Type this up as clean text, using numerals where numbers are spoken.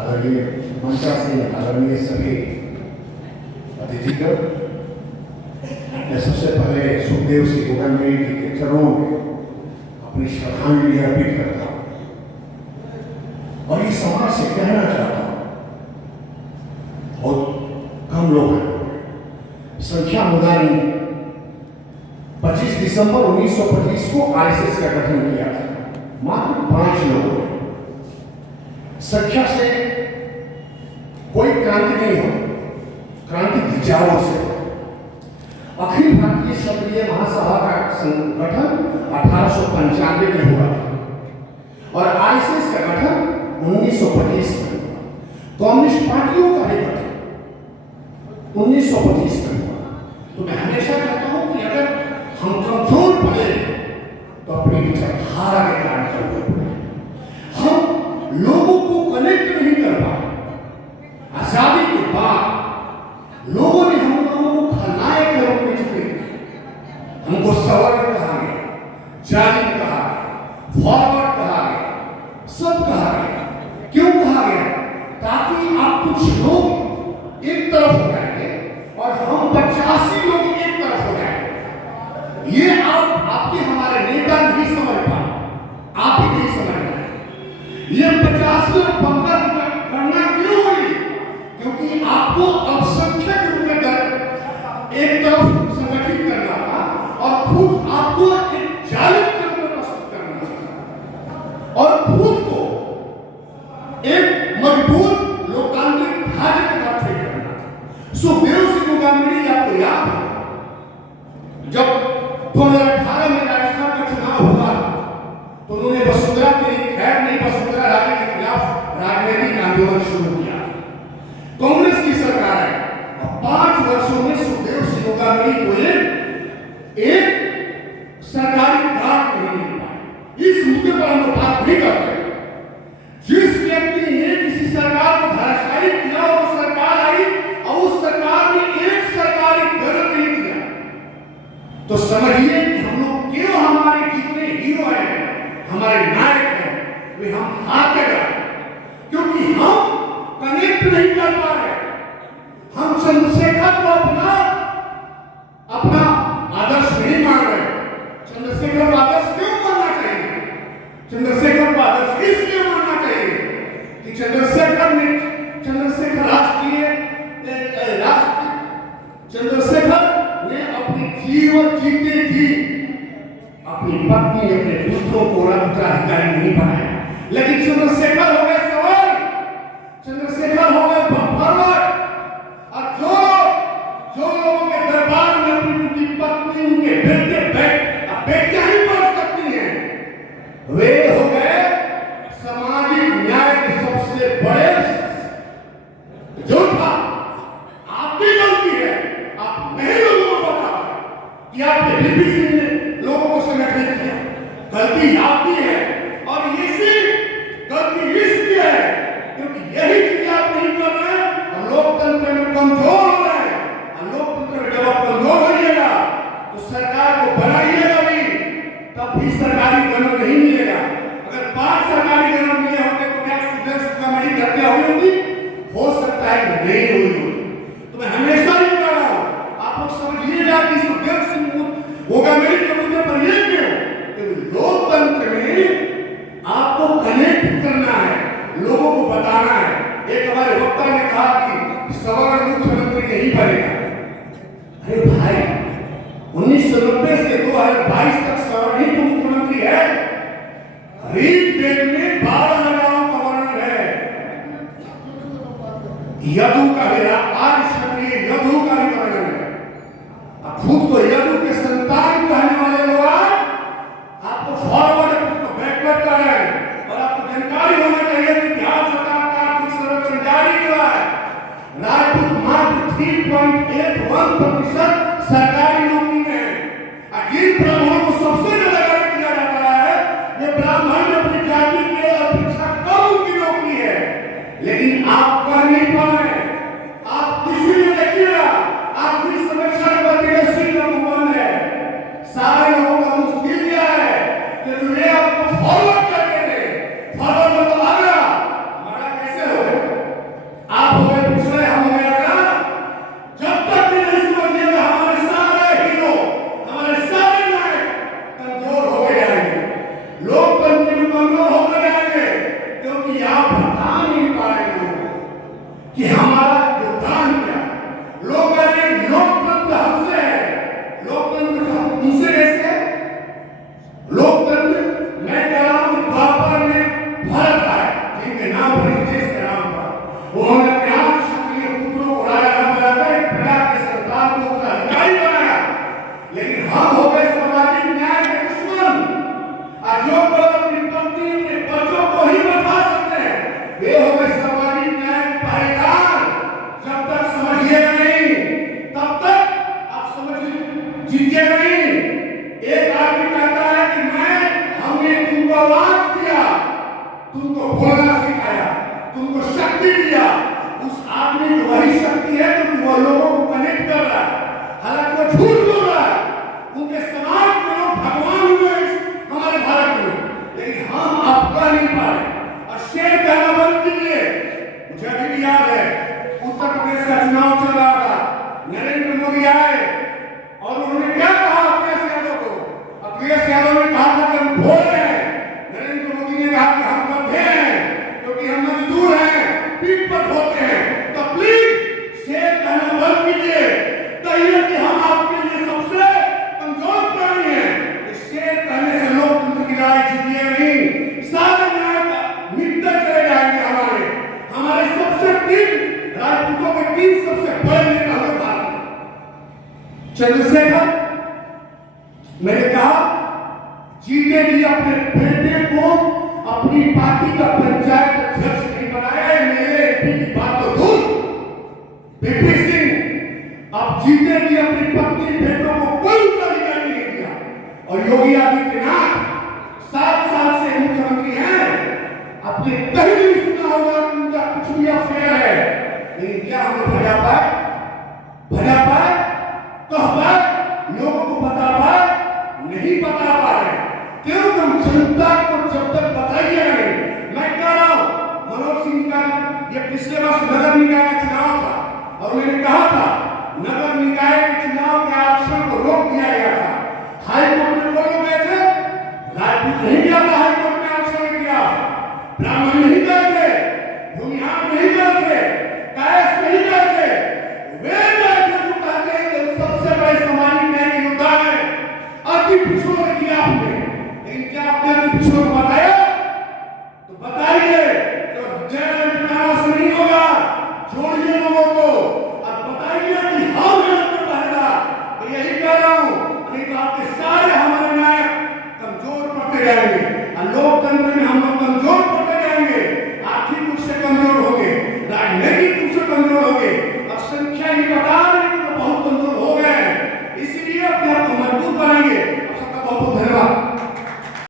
आदरणीय मंचासीन आदरणीय सभी अतिथिगण, मैं सबसे पहले सुखदेव सिंह गोगामेरी जी के चरणों में अपनी श्रद्धांजलि अर्पित करता हूँ और इस समाज से कहना चाहता हूँ, बहुत कम लोग हैं, संख्या मुदानी 25 दिसंबर 1925 को आरएसएस का गठन किया था। मात्र 5 लोगों ने। संख्या से कोई क्रांति नहीं हो, क्रांति विचारों से। अखिल भारतीय क्षत्रिय महासभा का गठन 1895 में हुआ था और आरएसएस का गठन 1925 में हुआ। कम्युनिस्ट पार्टियों का भी गठन 1925 में हुआ। तो मैं हमेशा कहता हूं कि अगर हम कमजोर पड़े तो अपनी विचारधारा के कारण कमजोर पड़े। हम लोगों को कनेक्ट नहीं कर पाए। आजादी के बाद लोगों ने हम लोगों को खलनायक के रूप में चित्रित किया। हमको सवर्ण कहा गया, जालिम कहा गया, फॉरवर्ड कहा गया, सब कहा गया। क्यों कहा गया? ताकि आप कुछ लोग एक तरफ हो जाएंगे और हम 85 लोग एक तरफ हो जाएंगे। ये आपके हमारे नेता नहीं समझ पाए, आप ही नहीं समझ पाए। ये 50 और 15 गणना क्यों हुई? क्योंकि आपको अल्पसंख्यक रूप में एक तरफ संगठित करना था और खुद आपको एक जालिम के रूप में प्रस्तुत करना था और खुद को एक मजबूत लोकतांत्रिक ढांचे के तहत करना था। सुखदेव सिंह गोगामेरी आपको याद है, जब 2018 में राजस्थान का चुनाव हुआ तो उन्होंने वसुंधरा के खैर नहीं वसुंधरा राजे के खिलाफ राजनीतिक आंदोलन शुरू किया। कांग्रेस की सरकार है और 5 वर्षों में सुखदेव सिंह गोगामेरी को एक सरकारी ग्रांट नहीं मिल पाया। इस मुद्दे पर हम लोग बात नहीं करते। जिस व्यक्ति ने किसी सरकार को धराशायी किया और सरकार आई और उस सरकार ने एक सरकारी गठन नहीं दिया, तो समझिए कि हम लोग क्यों हमारे जितने हीरो हैं, हमारे नायक हैं, वे हम हारते गए क्योंकि हम कनेक्ट नहीं कर पा रहे। हम चंद्रशेखर को अपना आदर्श नहीं मान रहे। चंद्रशेखर को आदर्श क्यों मानना चाहिए? चंद्रशेखर को आदर्श इसलिए मानना चाहिए कि चंद्रशेखर ने अपनी जीवन जीते जी अपनी पत्नी अपने पुत्रों को उत्तराधिकारी नहीं बनाया, लेकिन चंद्रशेखर हो गए सवाल, चंद्रशेखर हो गए फॉरवर्ड। और जो लोगों के दरबार में उनकी पत्नी उनके बेटियां ही पढ़ सकती हैं, वे हो गए सामाजिक न्याय के सबसे बड़े योद्धा। आपकी गलती है, आप नहीं लोगों को बता पाए कि आपने बीपी सिंह ने लोगों को संगठित किया। गलती आपकी है और इसी गलती इसकी है क्योंकि यही चीज आप नहीं कर रहे हैं और लोकतंत्र में कमजोर हो रहे हैं। और लोकतंत्र में जब आप कमजोर होइएगा तो सरकार को बनाइएगा भी, तब भी सरकारी गणना नहीं मिलेगा। अगर 5 सरकारी गणना मिले होते तो क्या सुखदेव सिंह गोगामेरी की हत्या हुई होती? हो सकता है कि नहीं हुई होती। तो मैं हमेशा ही कह रहा हूं, आप लोग समझिएगा कि सुखदेव सिंह गोगामेरी के मुद्दे पर यह क्यों? क्योंकि लोकतंत्र में आपको कनेक्ट करना है, लोगों को बताना है। एक हमारे वक्ता ने कहा कि सवर्ण मुख्यमंत्री नहीं बनेगा। अरे भाई, 1990 से 2022 तक सवर्ण ही तो मुख्यमंत्री है। रीट डेट में 12,000 का वर्णन है। यदु का भी आर्य क्षत्रिय यदु का भी वर्णन है। खुद को यदु के संतान कहने वाले लोग आपको फॉरवर्ड को बैकवर्ड कर रहे हैं। और आपको जानकारी होना चाहिए कि बिहार सरकार का आर्थिक सर्वेक्षण जारी हुआ है। राजपूत मात्र 3.81% सरकारी नौकरी में है। जिन ब्राह्मणों को सबसे ज्यादा कार्य किया जाता है वे ब्राह्मण अपनी जाति के अपेक्षा कम की नौकरी है, लेकिन आप कह नहीं पाए। आप किसी में देखिएगा आर्थिक सर्वेक्षण में बंद है। सारे लोगों का मुश्किल यह है कि वे आपको फॉरवर्ड करते थे। फॉरवर्ड मतलब आगरा बोलना सिखाया, तुमको शक्ति दिया। उस आदमी की वही शक्ति है क्योंकि वो लोगों को कनेक्ट कर रहा है, हालांकि वो झूठ बोल रहा है। उनके समाज के लोग भगवान हुए हमारे भारत में, लेकिन हम आपका नहीं पाए और शेर कहना बंद कीजिए। मुझे अभी भी याद है उत्तर प्रदेश का चुनाव चल रहा था, नरेंद्र मोदी आए और उन्होंने क्या कहा अखिलेश यादव को? अखिलेश यादव ने कहा था कि हम भोले हैं, नरेंद्र मोदी ने कहा कि हम गधे हैं क्योंकि हम मजदूर हैं, पीठ पर ढोते हैं। तो प्लीज शेर कहना बंद कीजिए, कहिए कि हम आपके लिए सबसे कमजोर प्राणी हैं। इस शेर कहने से लोकतंत्र की लड़ाई जीतिए नहीं, सारे न्याय मिटते चले जाएंगे। हमारे सबसे तीन राजपूतों के तीन सबसे बड़े नेता हुए भारत में। चंद्रशेखर, मैंने कहा जीते जी अपने बेटे को अपनी पार्टी का पंचायत अध्यक्ष नहीं बनाया, मेरे एमपी की बात तो दूर। बीपी सिंह अब जीते जी अपनी पत्नी बेटों को कोई अधिकारी नहीं दिया। और योगी आदित्यनाथ 7 साल से मुख्यमंत्री हैं, आपने कहीं नहीं सुना होगा उनका कुछ भी अफेयर है, लेकिन क्या हमें भजा पाए, कह पाए, लोगों को बता पाए? नहीं बता पा रहे। क्यों? तुम जनता को जब तक बताइए नहीं। मैं कह रहा हूं मनोज सिंह का ये पिछले वर्ष नगर निकाय का चुनाव था और मैंने कहा था नगर निकाय के चुनाव के आरक्षण को रोक दिया गया था। हाईकोर्ट में कौन गए थे? राजपूत नहीं गया था हाईकोर्ट में आरक्षण के खिलाफ, ब्राह्मण नहीं गए थे, भूमिहार नहीं गए थे, कायस्थ नहीं गए थे, वे गए थे जो कहते हैं कि सबसे बड़े सामाजिक न्याय के योद्धा है। अति पिछड़ों ने किया आपने, लेकिन क्या आपने अति पिछड़ों को बताया? तो बताइए, तो जय से नहीं होगा।